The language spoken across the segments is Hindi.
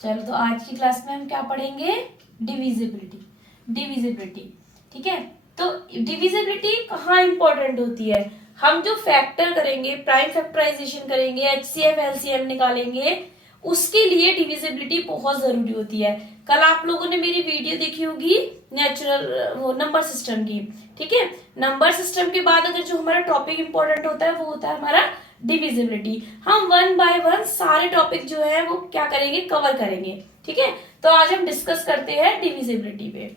चलो तो आज की क्लास में हम क्या पढ़ेंगे, डिविजिबिलिटी। ठीक है, तो डिविजिबिलिटी कहाँ इंपॉर्टेंट होती है, हम जो फैक्टर करेंगे, प्राइम फैक्टराइजेशन करेंगे, एचसीएफ एलसीएम निकालेंगे, उसके लिए डिविजिबिलिटी बहुत जरूरी होती है। कल आप लोगों ने मेरी वीडियो देखी होगी नेचुरल वो नंबर सिस्टम की। ठीक है, नंबर सिस्टम के बाद अगर जो हमारा टॉपिक इंपॉर्टेंट होता है वो होता है हमारा डिविजिबिलिटी। हम वन बाय वन सारे टॉपिक जो है वो क्या करेंगे, कवर करेंगे। ठीक है, तो आज हम डिस्कस करते हैं डिविजिबिलिटी पे।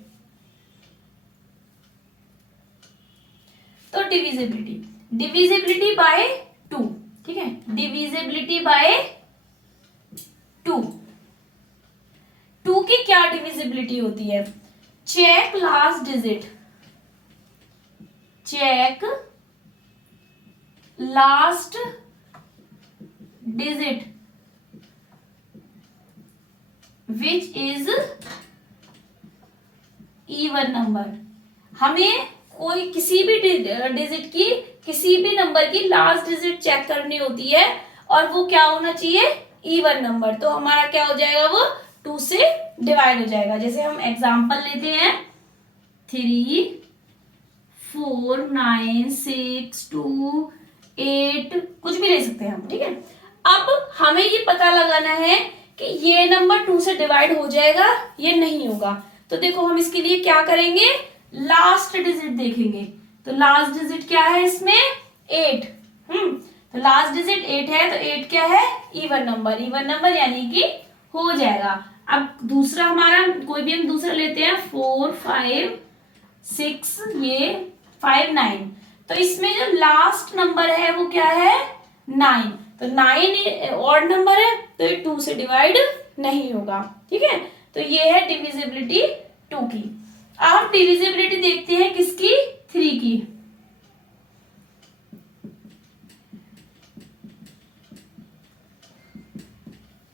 तो डिविजिबिलिटी बाय 2। ठीक है, डिविजिबिलिटी बाय 2। 2 की क्या डिविजिबिलिटी होती है, check last digit, check last digit which is even number. हमें कोई किसी भी डिजिट की, किसी भी नंबर की लास्ट डिजिट चेक करनी होती है और वो क्या होना चाहिए, इवन नंबर। तो हमारा क्या हो जाएगा, वो 2 से डिवाइड हो जाएगा। जैसे हम एग्जांपल लेते हैं 3 4 9 6 2 8, कुछ भी ले सकते हैं हम। ठीक है, अब हमें ये पता लगाना है कि ये नंबर 2 से डिवाइड हो जाएगा, ये नहीं होगा। तो देखो हम इसके लिए क्या करेंगे, लास्ट डिजिट देखेंगे। तो लास्ट डिजिट क्या है इसमें, 8। तो लास्ट डिजिट 8 है, तो 8 क्या है, इवन नंबर। इवन नंबर यानी कि हो जाएगा। अब दूसरा हमारा कोई भी हम दूसरा लेते हैं 4 5 6, ये 5 9। तो इसमें जो लास्ट नंबर है वो क्या है, 9। तो 9 ऑड नंबर है, तो ये 2 से डिवाइड नहीं होगा। ठीक है, तो ये है डिविजिबिलिटी 2 की। अब हम डिविजिबिलिटी देखते हैं किसकी, 3 की।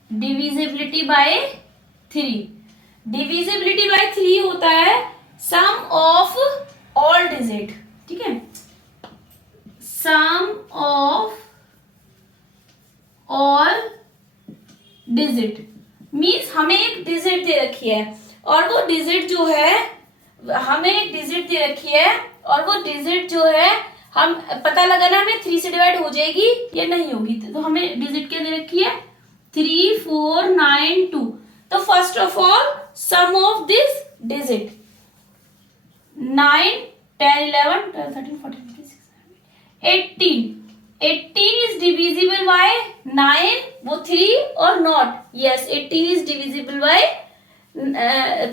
Divisibility bye 3। डिविजिबिलिटी बाय 3 होता है सम ऑफ ऑल डिजिट। ठीक है, सम ऑफ ऑल डिजिट मीन्स हमें एक डिजिट दे रखी है और वो डिजिट जो है, हमें एक डिजिट दे रखी है और वो डिजिट जो है हम पता लगाना हमें 3 से डिवाइड हो जाएगी या नहीं होगी। तो हमें डिजिट क्या दे रखी है, 3 4 9 2। तो first of all sum of this digit 9 10 11 12 13 14 15 16 18। 18 is divisible by 9, वो 3 और not, yes 18 is divisible by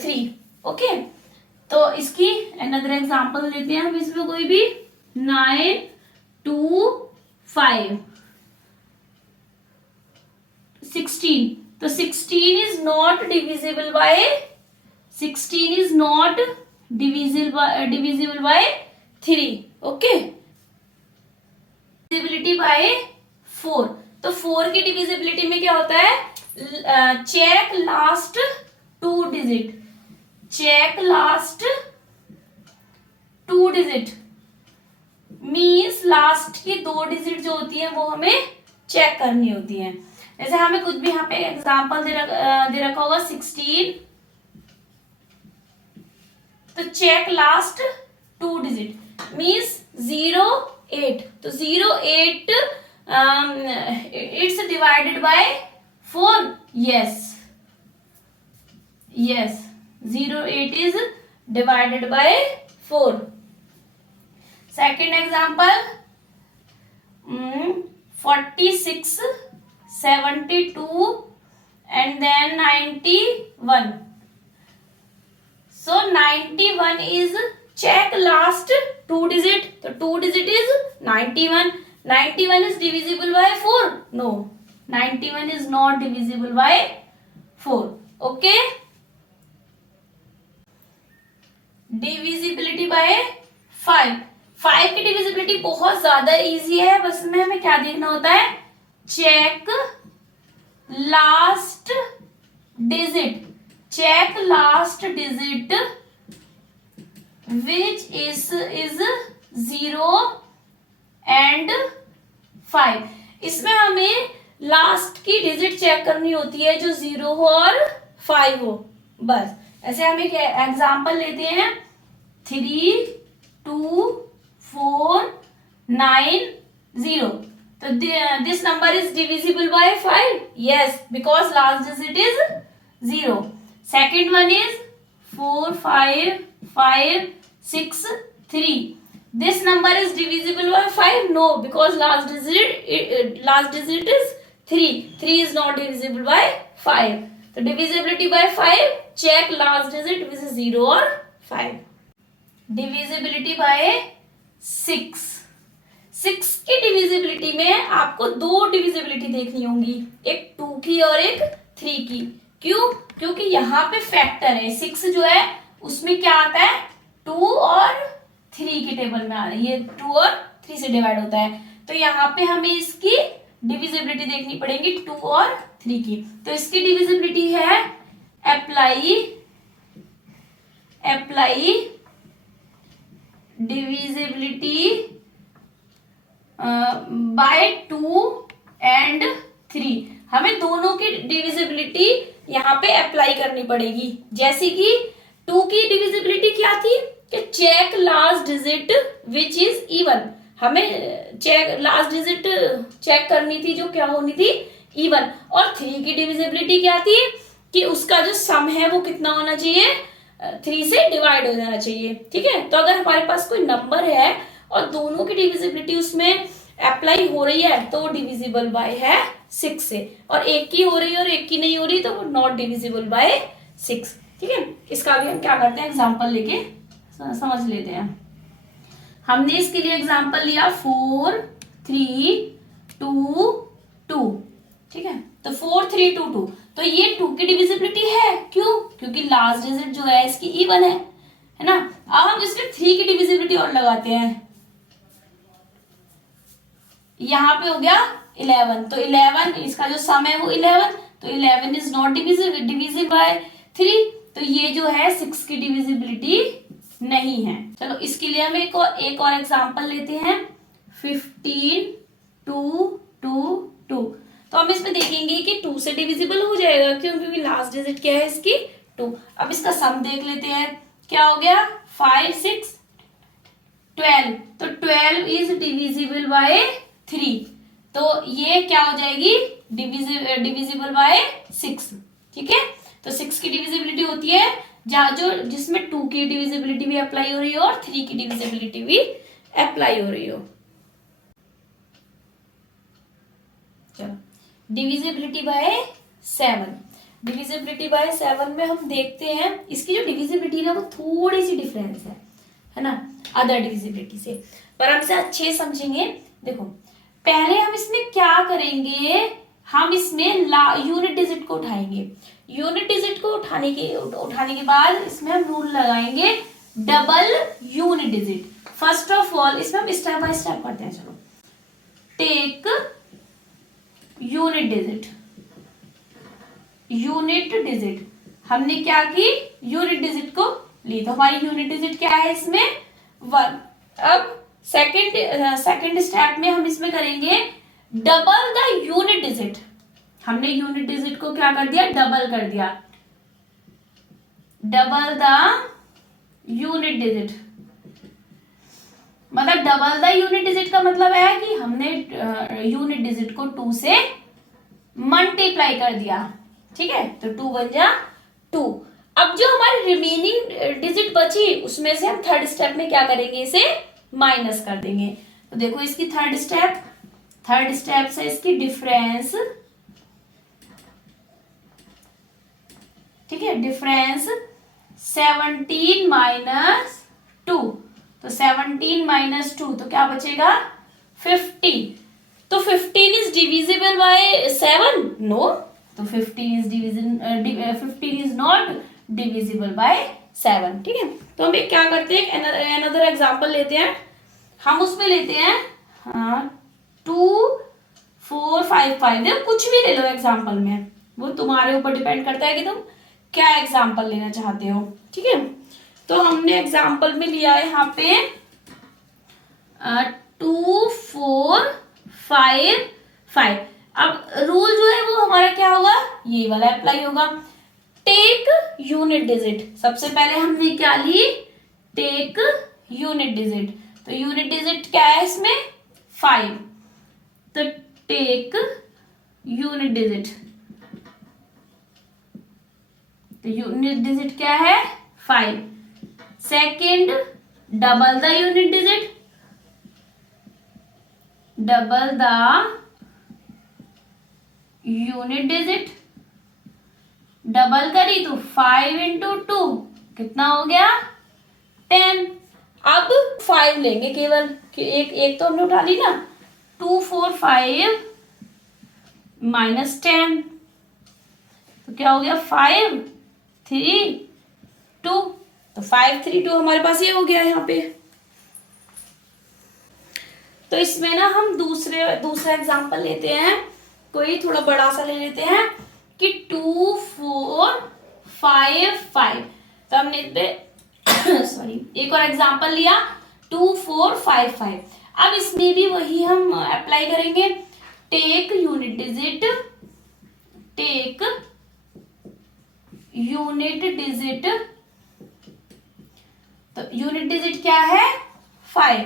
3। Okay, तो इसकी another example लेते हैं हम इसमें कोई भी 9 2 5 16। तो 16 is not divisible by 16 is not divisible by 3। Okay, divisibility by 4। तो 4 की डिविजिबिलिटी में क्या होता है, check last 2 digit, check last 2 digit means last की 2 डिजिट जो होती है वो हमें चेक करनी होती है। जैसे हमें कुछ भी यहाँ पे एग्जांपल दे रखा होगा 16, तो चेक लास्ट 2 डिजिट मीन्स 0 8। तो 0 8 it's divided by 4, yes yes 0 8 is divided by 4। Second example 46 72 and then 91। So 91 is check last 2 digit, तो 2 digit is 91। 91 is divisible by 4, no 91 is not divisible by 4। okay, divisibility by 5। 5 की divisibility बहुत ज्यादा इजी है, बस में हमें क्या देखना होता है, check last digit, check last digit which is 0 and 5। इसमें हमें लास्ट की डिजिट चेक करनी होती है जो 0 हो और 5 हो, बस। ऐसे हम एक एग्जाम्पल लेते हैं, 3 2 4 9 0। तो this number is divisible by 5, yes, because last digit is 0। Second one is 4 5 5 6 3। This number is divisible by 5, no, because last digit is 3. 3 is not divisible by 5. So divisibility by 5, check last digit which is 0 or 5. Divisibility by 6. 6 की डिविजिबिलिटी में आपको दो डिविजिबिलिटी देखनी होंगी, एक 2 की और एक 3 की। क्यों? क्योंकि यहाँ पे फैक्टर है, 6 जो है उसमें क्या आता है, 2 और 3 की टेबल में आ रही है, 2 और 3 से डिवाइड होता है। तो यहाँ पे हमें इसकी डिविजिबिलिटी देखनी पड़ेगी 2 और 3 की। तो इसकी डिविजिबिलिटी है अप्लाई डिविजिबिलिटी बाय 2 एंड 3। हमें दोनों की डिविजिबिलिटी यहाँ पे अप्लाई करनी पड़ेगी। जैसे कि 2 की डिविजिबिलिटी क्या थी कि check last digit which is even. हमें चेक लास्ट डिजिट चेक करनी थी जो क्या होनी थी, इवन। और 3 की डिविजिबिलिटी क्या थी कि उसका जो सम है वो कितना होना चाहिए, 3 से डिवाइड हो जाना चाहिए। ठीक है, तो अगर हमारे पास कोई नंबर है और दोनों की डिविजिबिलिटी उसमें अप्लाई हो रही है तो वो डिविजिबल बाय है 6 से, और एक की हो रही है और एक की नहीं हो रही तो वो नॉट डिविजिबल बाय 6। ठीक है, इसका भी हम क्या करते हैं, एग्जांपल लेके समझ लेते हैं। हमने इसके लिए एग्जांपल लिया 4 3 2 2। ठीक है, तो 4 3 2 2, तो ये 2 की डिविजिबिलिटी है। क्यों? क्योंकि लास्ट डिजिट जो है इसकी इवन है ना। अब हम इसमें 3 की डिविजिबिलिटी और लगाते हैं, यहाँ पे हो गया 11, तो 11 इसका जो सम है वो 11, तो 11 इज नॉट डिविजिबल बाय 3, तो ये जो है 6 की डिविजिबिलिटी नहीं है। चलो इसके लिए हम एक और एग्जांपल लेते हैं, 15 2 2 2। तो हम इसमें देखेंगे कि 2 से डिविजिबल हो जाएगा। क्यों? क्योंकि लास्ट डिजिट क्या है इसकी, 2। अब इसका सम देख लेते हैं, क्या हो गया, 5 6 12, तो 12 इज डिविजिबल बाय 3, तो ये क्या हो जाएगी, डिविजिबल बाय 6। ठीक है, तो 6 की डिविजिबिलिटी होती है जिसमें 2 की डिविजिबिलिटी भी अप्लाई हो रही हो और 3 की डिविजिबिलिटी भी अप्लाई हो रही हो। चलो डिविजिबिलिटी बाय 7। डिविजिबिलिटी बाय 7 में हम देखते हैं इसकी जो डिविजिबिलिटी है वो थोड़ी सी डिफरेंस है ना अदर डिविजिबिलिटी से, पर हम इसे अच्छे समझेंगे। देखो पहले हम इसमें क्या करेंगे, हम इसमें यूनिट डिजिट को उठाएंगे। यूनिट डिजिट को उठाने के बाद इसमें हम रूल लगाएंगे double unit digit. First of all इसमें हम स्टेप बाय स्टेप करते हैं। चलो take unit digit. Unit digit हमने क्या की, यूनिट डिजिट को ली, तो हमारी यूनिट डिजिट क्या है इसमें 1। अब सेकंड स्टेप में हम इसमें करेंगे डबल द यूनिट डिजिट। हमने यूनिट डिजिट को क्या कर दिया, डबल कर दिया, डबल द यूनिट डिजिट। मतलब डबल द यूनिट डिजिट का मतलब है कि हमने यूनिट डिजिट को 2 से मल्टीप्लाई कर दिया। ठीक है, तो 2 बन जा 2। अब जो हमारी रिमेनिंग डिजिट बची उसमें से हम थर्ड स्टेप में क्या करेंगे, इसे माइनस कर देंगे। तो देखो इसकी थर्ड स्टेप से इसकी डिफरेंस, ठीक है, डिफरेंस 17 माइनस 2, तो 17 माइनस 2 तो क्या बचेगा 15। तो 15 इज डिविजिबल बाय 7, नो, तो 15 इज नॉट डिविजिबल बाय 7। ठीक है, तो हम एक क्या करते हैं, अनदर एग्जांपल लेते हैं। हम उसमें लेते हैं 2 4 5 5, देखो कुछ भी ले लो एग्जांपल में, वो तुम्हारे ऊपर डिपेंड करता है कि तुम क्या एग्जांपल लेना चाहते हो। ठीक है, तो हमने एग्जांपल में लिया है यहाँ पे 2 4 5 5। अब रूल जो है वो हमारा क्या होगा, ये वाला अप्लाई होगा। टेक यूनिट डिजिट, सबसे पहले हमने क्या ली, टेक यूनिट डिजिट। तो यूनिट डिजिट क्या है इसमें, 5। तो टेक यूनिट डिजिट, तो यूनिट डिजिट क्या है, 5। Second, double the unit digit, double the unit digit, double करी तो 5 इंटू 2 कितना हो गया, 10। अब 5 लेंगे केवल, कि एक तो हमने उठा ली ना, 2 4 5 माइनस 10, तो क्या हो गया, 5 3 2। तो 5 3 2 हमारे पास ये हो गया यहाँ पे। तो इसमें ना हम दूसरा एग्जांपल लेते हैं, कोई थोड़ा बड़ा सा ले लेते हैं कि 2 4 5 5। तो हमने इस पे सॉरी एक और एग्जांपल लिया, 2 4 5 5। अब इसमें भी वही हम अप्लाई करेंगे, take unit digit, take unit digit. तो यूनिट डिजिट क्या है, 5।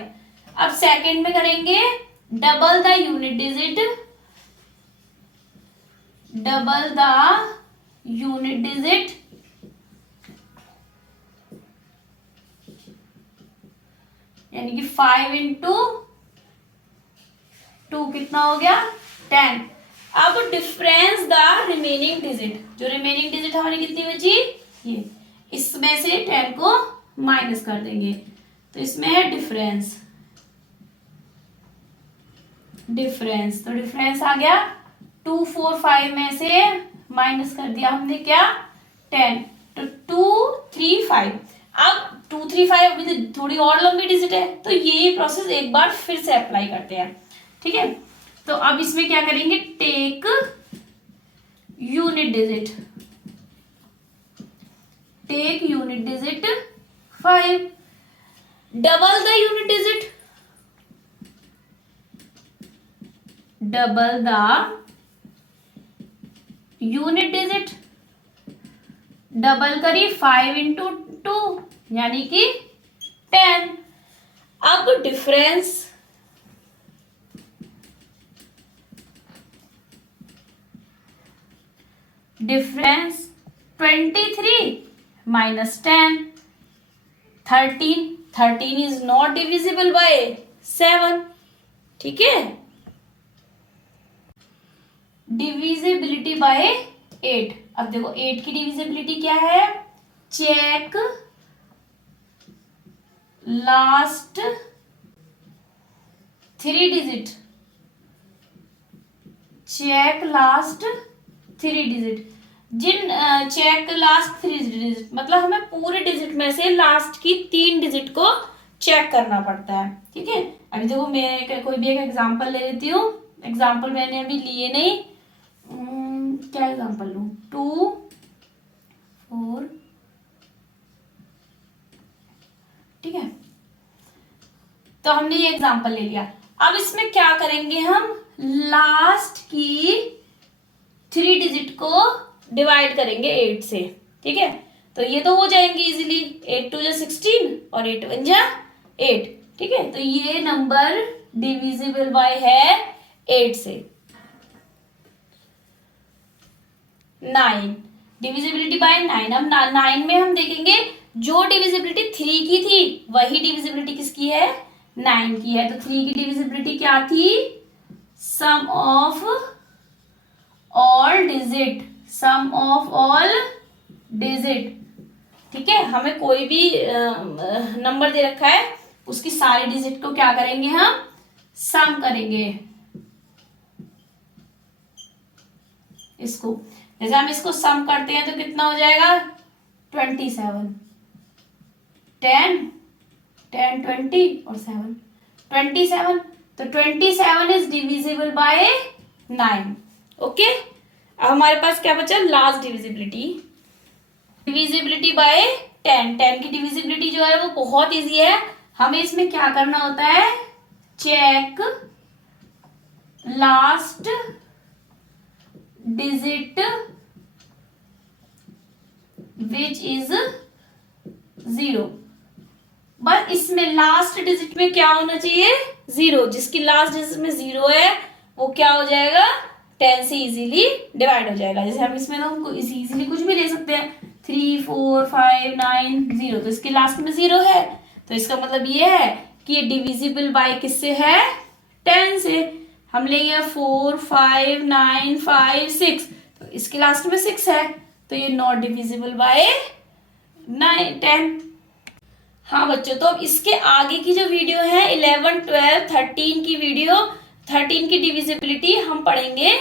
अब सेकंड में करेंगे double the unit digit, double the unit digit, यानी कि 5 इंटू 2 कितना हो गया, 10। अब डिफरेंस द रिमेनिंग डिजिट, जो रिमेनिंग डिजिट हमारी कितनी बची, ये, इसमें से 10 को माइनस कर देंगे, तो इसमें है डिफरेंस, डिफरेंस। तो डिफरेंस आ गया 2 4 5 में से माइनस कर दिया हमने क्या, 10, तो 2 3 5। अब 2 3 5 अभी तो थोड़ी और लंबी डिजिट है, तो ये प्रोसेस एक बार फिर से अप्लाई करते हैं, ठीक है। तो अब इसमें क्या करेंगे, take unit digit, take unit digit 5, double the unit digit, double the unit digit, double करी 5 इंटू 2 यानी कि 10। अब difference, difference 23 minus 10, 13। 13 is not divisible by 7, ठीक है। Divisibility by 8। अब देखो 8 की डिविजिबिलिटी क्या है, check last 3 digit, check last 3 digit. जिन चेक लास्ट 3 डिजिट मतलब हमें पूरे डिजिट में से लास्ट की 3 डिजिट को चेक करना पड़ता है, ठीक है। अभी देखो मैं कोई भी एक एग्जांपल ले लेती हूँ, एग्जांपल मैंने अभी लिए नहीं, क्या एग्जांपल लूं, 2 4, ठीक है। तो हमने ये एग्जांपल ले लिया। अब इसमें क्या करेंगे, हम लास्ट की 3 डिजिट को डिवाइड करेंगे 8 से, ठीक है। तो ये तो हो जाएंगे इजीली, 8 2 16 और 8 1 8, ठीक है। तो ये नंबर डिविजिबल बाय है 8 से। 9, डिविजिबिलिटी बाय 9। अब 9 में हम देखेंगे जो डिविजिबिलिटी 3 की थी वही डिविजिबिलिटी किसकी है, 9 की है। तो 3 की डिविजिबिलिटी क्या थी, sum of all digit, sum of all digit, ठीक है। हमें कोई भी नंबर दे रखा है, उसकी सारी डिजिट को क्या करेंगे, हम सम करेंगे। इसको जैसे हम इसको सम करते हैं तो कितना हो जाएगा, 27, 10 10 20 और 7 27। तो 27 इज डिविजिबल बाय 9, ओके। अब हमारे पास क्या बचा, लास्ट डिविजिबिलिटी, डिविजिबिलिटी बाय 10। 10 की डिविजिबिलिटी जो है वो बहुत इजी है। हमें इसमें क्या करना होता है, check last digit which is 0। बस इसमें लास्ट डिजिट में क्या होना चाहिए? 0। जिसकी लास्ट डिजिट में 0 है वो क्या हो जाएगा? 10 से इजीली डिवाइड हो जाएगा। जैसे हम इसमें ना इजीली कुछ भी ले सकते हैं, 3 4 5 9 0, तो इसके लास्ट में 0 है, तो इसका मतलब ये है कि ये डिविजिबल बाय किससे है? 10 से। हम लेंगे 4 5 9 5 6, तो इसके लास्ट में 6 है, तो ये नॉट डिविजिबल बाय 10। हाँ बच्चों, तो अब इसके आगे की जो वीडियो है 11 12 13 की वीडियो, 13 की डिविजिबिलिटी हम पढ़ेंगे